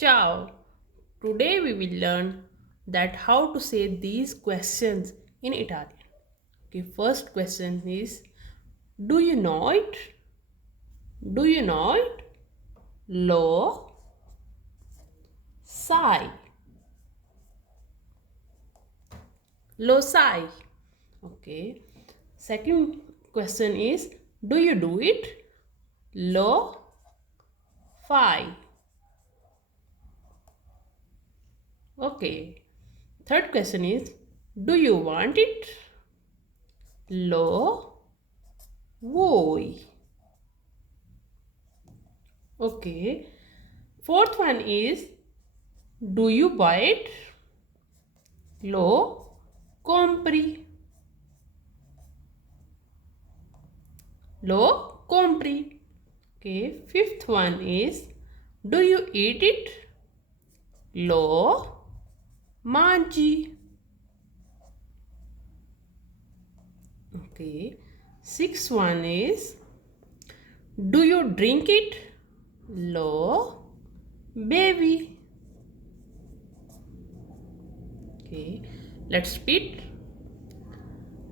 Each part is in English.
Ciao. Today we will learn that how to say these questions in Italian. Okay, first question is, do you know it? Do you know it? Lo sai. Lo sai. Okay. Second question is, do you do it? Lo fai. Okay. Third question is, do you want it? Lo vuoi. Okay. Fourth one is, do you buy it? Lo compri. Lo compri. Okay. Fifth one is, do you eat it? Lo mangi. Okay. Sixth one is, do you drink it? Lo bevi. Okay. Let's repeat.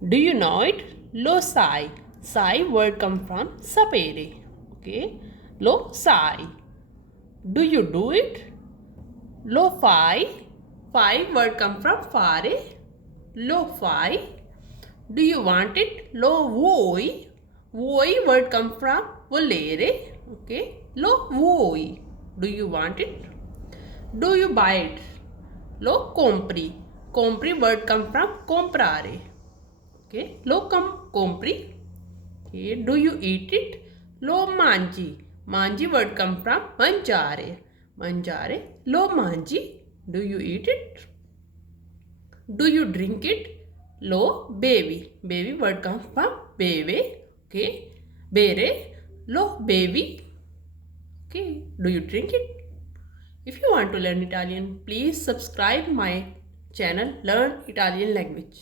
Do you know it? Lo sai. Sai word come from sapere. Okay. Lo sai. Do you do it? Lo fai. Fai word come from fare. Lo fai. Do you want it? Lo vuoi. Vuoi word come from volere. Okay. Lo vuoi. Do you want it? Do you buy it? Lo compri. Compri word come from comprare. Okay. Lo compri. Okay. Do you eat it? Lo mangi. Mangi word come from mangiare. Mangiare. Lo mangi. Do you eat it? Do you drink it? Lo bevi. Bevi word comes from beve. Okay. Bere. Lo bevi. Okay. Do you drink it? If you want to learn Italian, please subscribe my channel Learn Italian Language.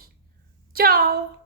Ciao!